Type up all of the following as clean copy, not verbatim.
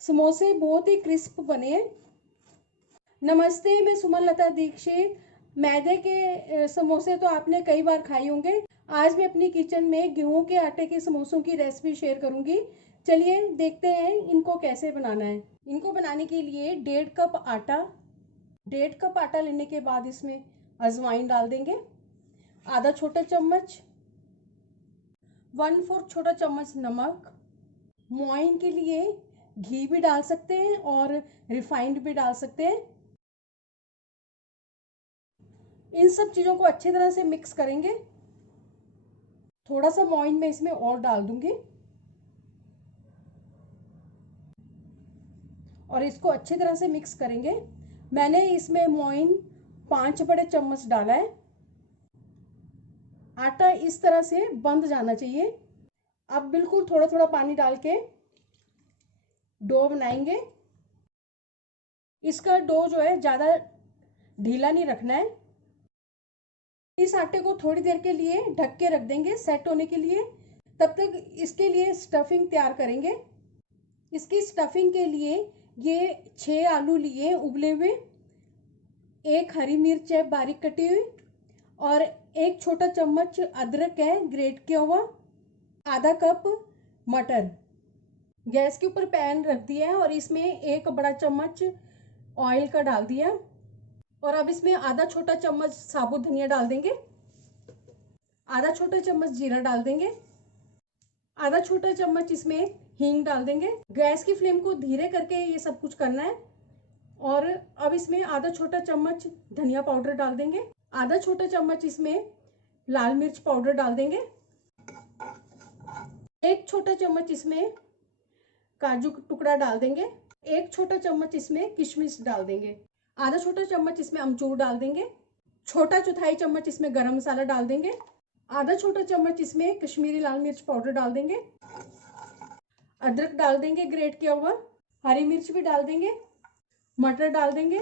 समोसे बहुत ही क्रिस्प बने। नमस्ते, मैं सुमन लता दीक्षित। मैदे के समोसे तो आपने कई बार खाए होंगे। आज मैं अपनी किचन में गेहूं के आटे के समोसों की रेसिपी शेयर करूंगी। चलिए देखते हैं इनको कैसे बनाना है। इनको बनाने के लिए 1.5 कप आटा लेने के बाद इसमें अजवाइन डाल देंगे, आधा छोटा चम्मच, 1/4 छोटा चम्मच नमक। मोइन के लिए घी भी डाल सकते हैं और रिफाइंड भी डाल सकते हैं। इन सब चीज़ों को अच्छी तरह से मिक्स करेंगे। थोड़ा सा मोइन में इसमें और डाल दूंगी और इसको अच्छी तरह से मिक्स करेंगे। मैंने इसमें मोइन 5 बड़े चम्मच डाला है। आटा इस तरह से बंध जाना चाहिए। अब बिल्कुल थोड़ा थोड़ा पानी डाल के डो बनाएंगे। इसका डो जो है ज़्यादा ढीला नहीं रखना है। इस आटे को थोड़ी देर के लिए ढक के रख देंगे सेट होने के लिए। तब तक इसके लिए स्टफिंग तैयार करेंगे। इसकी स्टफिंग के लिए ये 6 आलू लिए उबले हुए, 1 हरी मिर्च है बारीक कटी हुई और 1 छोटा चम्मच अदरक है ग्रेट किया हुआ, आधा कप मटर। गैस के ऊपर पैन रख दिया है और इसमें 1 बड़ा चम्मच ऑयल का डाल दिया और अब इसमें आधा छोटा चम्मच साबुत धनिया डाल देंगे, आधा छोटा चम्मच जीरा डाल देंगे, आधा छोटा चम्मच इसमें हींग डाल देंगे। गैस की फ्लेम को धीरे करके ये सब कुछ करना है। और अब इसमें आधा छोटा चम्मच धनिया पाउडर डाल देंगे, आधा छोटा चम्मच इसमें लाल मिर्च पाउडर डाल देंगे, 1 छोटा चम्मच इसमें काजू का टुकड़ा डाल देंगे, 1 छोटा चम्मच इसमें किशमिश डाल देंगे, आधा छोटा चम्मच इसमें अमचूर डाल देंगे, छोटा चौथाई चम्मच इसमें गरम मसाला डाल देंगे, आधा छोटा चम्मच इसमें कश्मीरी लाल मिर्च पाउडर डाल देंगे, अदरक डाल देंगे ग्रेट किया हुआ, हरी मिर्च भी डाल देंगे, मटर डाल देंगे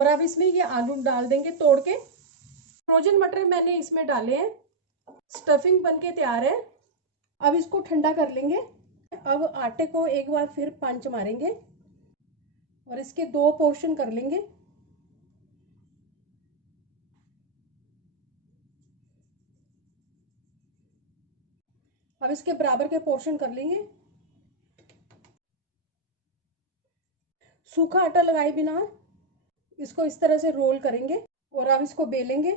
और अब इसमें ये आलू डाल देंगे तोड़ के। फ्रोजन मटर मैंने इसमें डाले हैं। स्टफिंग बनके तैयार है। अब इसको ठंडा कर लेंगे। अब आटे को एक बार फिर पंच मारेंगे और इसके 2 पोर्शन कर लेंगे। अब इसके बराबर के पोर्शन कर लेंगे। सूखा आटा लगाए बिना इसको इस तरह से रोल करेंगे और अब इसको बेलेंगे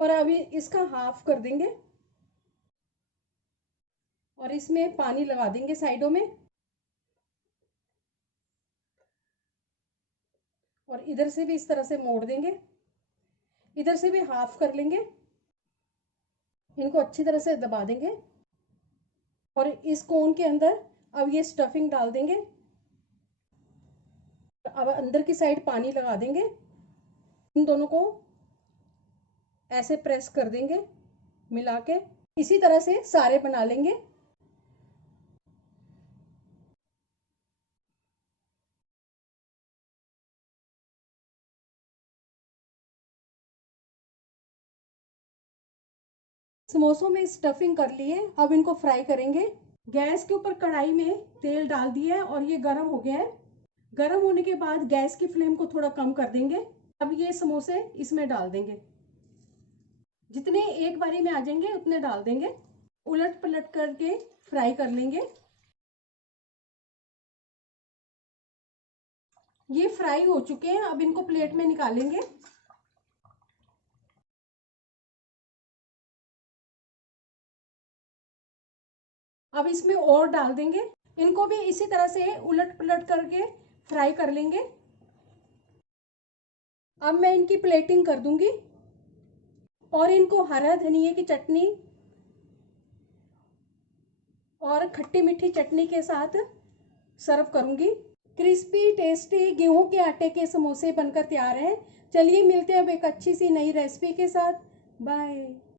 और अभी इसका हाफ कर देंगे और इसमें पानी लगा देंगे साइडों में और इधर से भी इस तरह से मोड़ देंगे, इधर से भी हाफ कर लेंगे। इनको अच्छी तरह से दबा देंगे और इस कोन के अंदर अब ये स्टफिंग डाल देंगे। अब अंदर की साइड पानी लगा देंगे। इन दोनों को ऐसे प्रेस कर देंगे मिला के। इसी तरह से सारे बना लेंगे। समोसों में स्टफिंग कर लिए। अब इनको फ्राई करेंगे। गैस के ऊपर कढ़ाई में तेल डाल दिया है और ये गर्म हो गया है। गर्म होने के बाद गैस की फ्लेम को थोड़ा कम कर देंगे। अब ये समोसे इसमें डाल देंगे। जितने एक बारी में आ जाएंगे उतने डाल देंगे। उलट पलट करके फ्राई कर लेंगे। ये फ्राई हो चुके हैं। अब इनको प्लेट में निकालेंगे। अब इसमें और डाल देंगे। इनको भी इसी तरह से उलट पलट करके फ्राई कर लेंगे। अब मैं इनकी प्लेटिंग कर दूंगी और इनको हरा धनिया की चटनी और खट्टी मीठी चटनी के साथ सर्व करूंगी। क्रिस्पी टेस्टी गेहूं के आटे के समोसे बनकर तैयार हैं। चलिए मिलते हैं अब एक अच्छी सी नई रेसिपी के साथ। बाय।